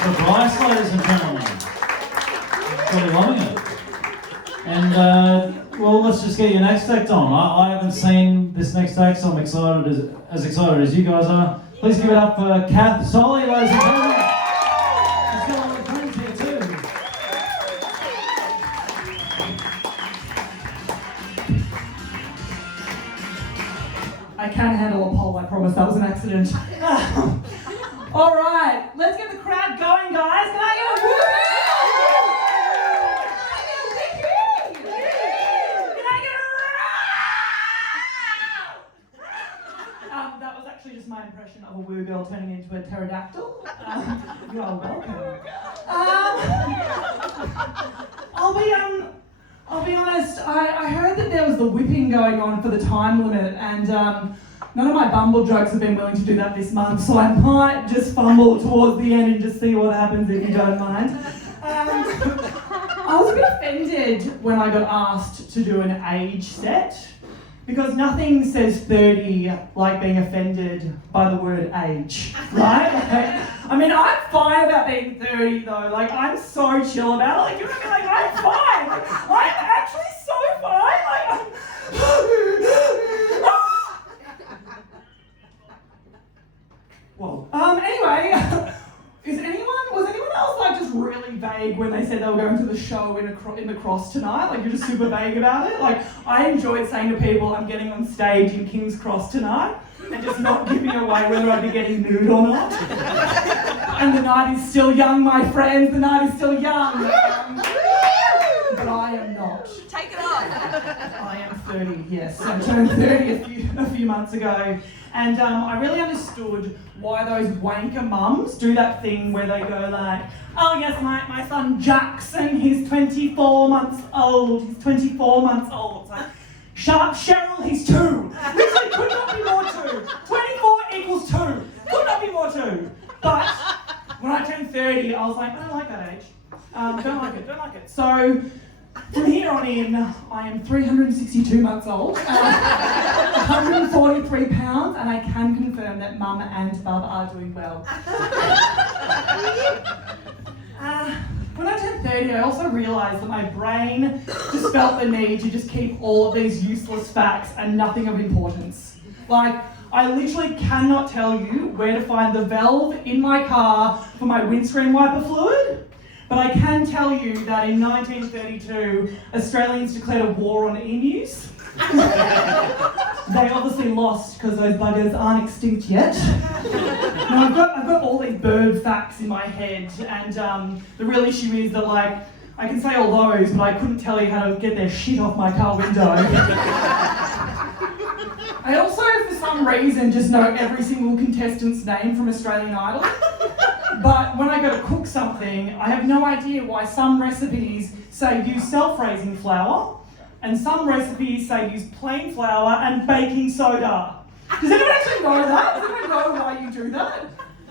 for Bryce, ladies and gentlemen. Really loving it. And, well, let's just get your next act on. I haven't seen this next act, so I'm excited, as excited as you guys are. Please give it up for Kath Solly, ladies and gentlemen. She's got a lot of friends here too. I can handle a poll, I promise. That was an accident. All right, let's get the crowd going, guys. Can I get a woo? Can I get a that was actually just my impression of a woo girl turning into a pterodactyl. You are welcome. I'll be honest, I heard that there was the whipping going on for the time limit, and none of my Bumble drugs have been willing to do that this month, so I might just fumble towards the end and just see what happens, if you don't mind. I was a bit offended when I got asked to do an age set, because nothing says 30 like being offended by the word age, right? I mean, I'm fine about being 30 though, like I'm so chill about it, like you know what I mean, like I'm fine, like I'm actually so fine, like Whoa. Anyway, was anyone else like just really vague when they said they were going to the show in the Cross tonight? Like you're just super vague about it? Like I enjoyed saying to people I'm getting on stage in King's Cross tonight and just not giving away whether I'd be getting nude or not. And the night is still young, my friends, the night is still young. But I am not. Take it off. I am 30, yes. I turned 30 a few months ago. And I really understood why those wanker mums do that thing where they go like, oh yes, my son Jackson, he's 24 months old. He's 24 months old. It's like, shut up, Cheryl, he's 2. Literally could not be more 2. 24 equals 2. Could not be more 2. But when I turned 30, I was like, I don't like that age. Don't like it. So from here on in, I am 362 months old, 143 pounds, and I can confirm that Mum and Bub are doing well. When I turned 30, I also realised that my brain just felt the need to just keep all of these useless facts and nothing of importance. Like, I literally cannot tell you where to find the valve in my car for my windscreen wiper fluid. But I can tell you that in 1932, Australians declared a war on emus. They obviously lost because those buggers aren't extinct yet. Now I've got all these bird facts in my head, and the real issue is that like I can say all those, but I couldn't tell you how to get their shit off my car window. I also, for some reason, just know every single contestant's name from Australian Idol. But when I go to cook something, I have no idea why some recipes say use self-raising flour, and some recipes say use plain flour and baking soda. Does anyone actually know that? Does anyone know why you do that?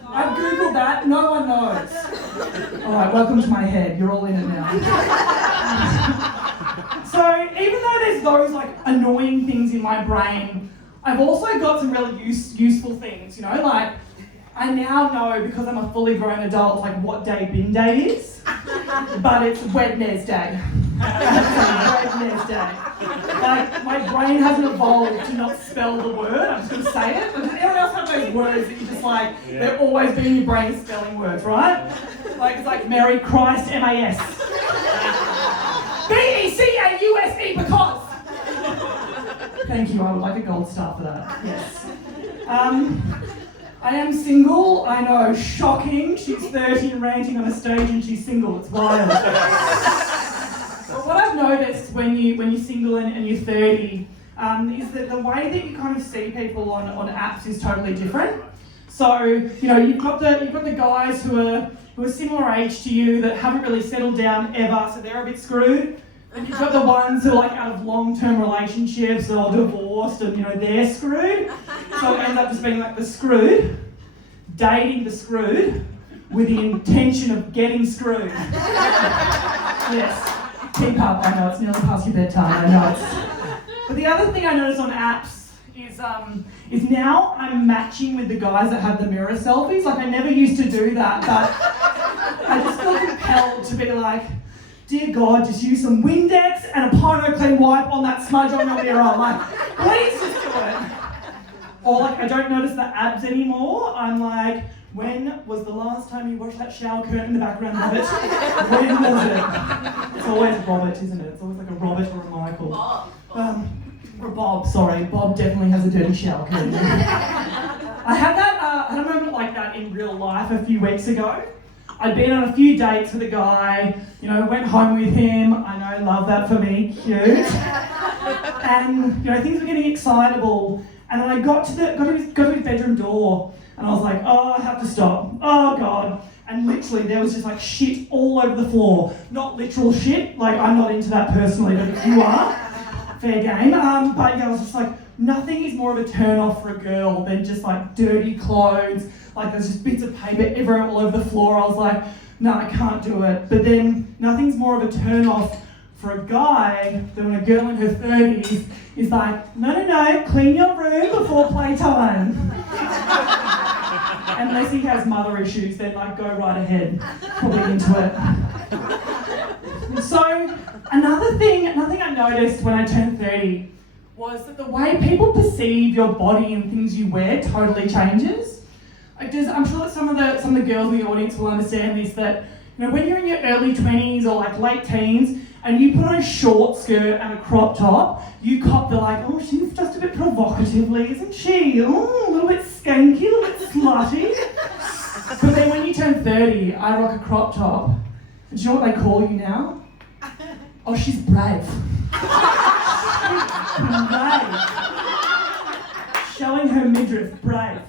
I've googled that, no one knows. Alright, welcome to my head, you're all in it now. So even though there's those like annoying things in my brain, I've also got some really useful things, you know, like I now know, because I'm a fully grown adult, like what day bin day is, but it's Wednesday. Wednesday. Like, my brain hasn't evolved to not spell the word, I'm just going to say it. But does anyone else have those words that you just like, they're always been in your brain spelling words, right? Like, it's like Mary Christ, M-A-S. B-E-C-A-U-S-E, because. Thank you, I would like a gold star for that, yes. I am single, I know, shocking. She's 30 and ranting on a stage and she's single, it's wild. But what I've noticed when you're single and you're 30 is that the way that you kind of see people on apps is totally different. So, you know, you've got the guys who are similar age to you that haven't really settled down ever, so they're a bit screwed. And you've got the ones who are like out of long-term relationships or divorced and, you know, they're screwed. So it ends up just being like the screwed, dating the screwed, with the intention of getting screwed. Yes, keep up, I know it's nearly past your bedtime, I know it's... But the other thing I notice on apps is now I'm matching with the guys that have the mirror selfies. Like I never used to do that, but I just feel compelled to be like, dear God, just use some Windex and a Pino Clean wipe on that smudge on your mirror. Like, please just do it. Or like, I don't notice the abs anymore. I'm like, when was the last time you washed that shower curtain in the background, Robert? When was it? It's always Robert, isn't it? It's always like a Robert or a Michael. Or Bob, sorry. Bob definitely has a dirty shower curtain. I had a moment like that in real life a few weeks ago. I'd been on a few dates with a guy, went home with him. I know, love that for me, cute. And, things were getting excitable. And then I got to his bedroom door, and I was like, oh, I have to stop. Oh, God. And literally, there was just like shit all over the floor. Not literal shit, like I'm not into that personally, but if you are, fair game. But yeah, I was just like, nothing is more of a turn off for a girl than just like dirty clothes. Like there's just bits of paper everywhere all over the floor. I was like, no, I can't do it. But then nothing's more of a turn off for a guy than when a girl in her 30s is like, no, clean your room before playtime. Unless he has mother issues, then like go right ahead, probably into it. So another thing I noticed when I turned 30 was that the way people perceive your body and things you wear totally changes. I'm sure that some of the girls in the audience will understand this, that when you're in your early 20s or like late teens and you put on a short skirt and a crop top, you cop the like, oh, she's just a bit provocatively, isn't she? Oh, a little bit skanky, a little bit slutty. But then when you turn 30, I rock a crop top. And do you know what they call you now? Oh, she's brave. Brave. Showing her midriff, brave.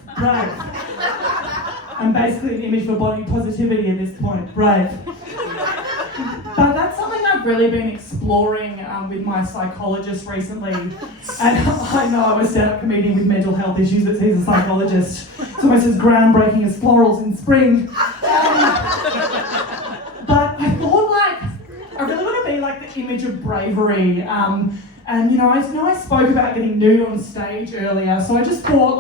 I'm basically an image for body positivity at this point, brave. But that's something I've really been exploring with my psychologist recently. And I know I'm a stand-up comedian with mental health issues that sees a psychologist. It's almost as groundbreaking as florals in spring. But I thought I really want to be like the image of bravery. And I spoke about getting nude on stage earlier, so I just thought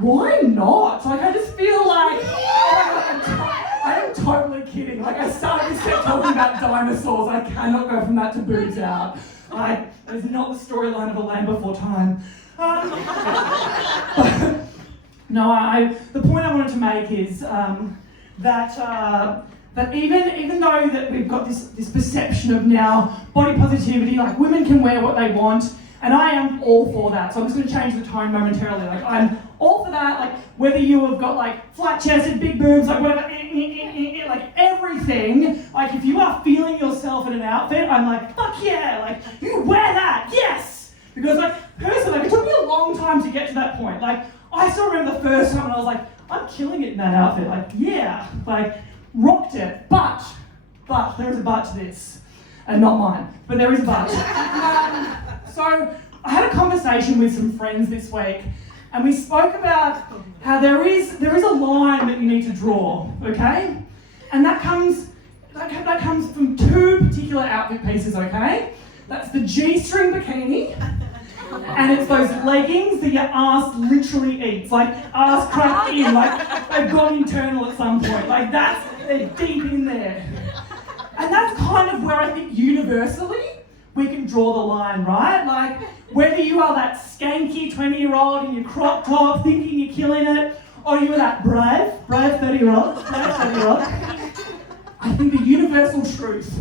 why not? I just feel like, I am totally kidding. I started this set talking about dinosaurs. I cannot go from that to boobs out. That is not the storyline of A Land Before Time. The point I wanted to make is that even though that we've got this perception of now body positivity, like women can wear what they want, and I am all for that. So I'm just going to change the tone momentarily. I'm all for that. Whether you have got flat chested, big boobs, whatever, everything. If you are feeling yourself in an outfit, I'm fuck yeah, you wear that, yes. Because personally, it took me a long time to get to that point. I still remember the first time when I was I'm killing it in that outfit. Rocked it, but there is a but to this, and not mine, but there is a but. So I had a conversation with some friends this week, and we spoke about how there is a line that you need to draw, okay? And that comes from two particular outfit pieces, okay? That's the G-string bikini, and it's those leggings that your ass literally eats, ass crack in, they've gone internal at some point, they're deep in there. And that's kind of where I think universally we can draw the line, right? Whether you are that skanky 20-year-old in your crop top thinking you're killing it, or you are that brave 30-year-old, I think the universal truth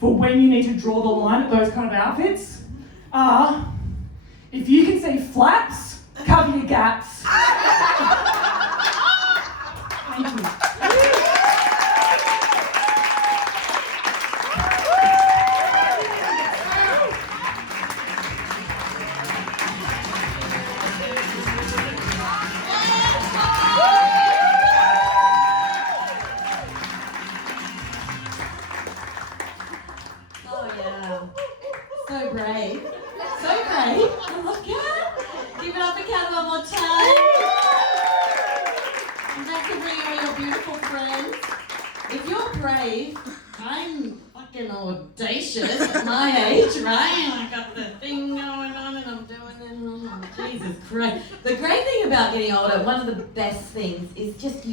for when you need to draw the line at those kind of outfits are, if you can see flaps, cover your gaps. Thank you. Oh yeah, so brave. I love Kath. Give it up for Kath one more time. And thanks for bringing all your beautiful friends. If you're brave, I'm fucking audacious at my age, right? I got the thing going on and I'm doing it. Oh, Jesus Christ. The great thing about getting older, one of the best things is just you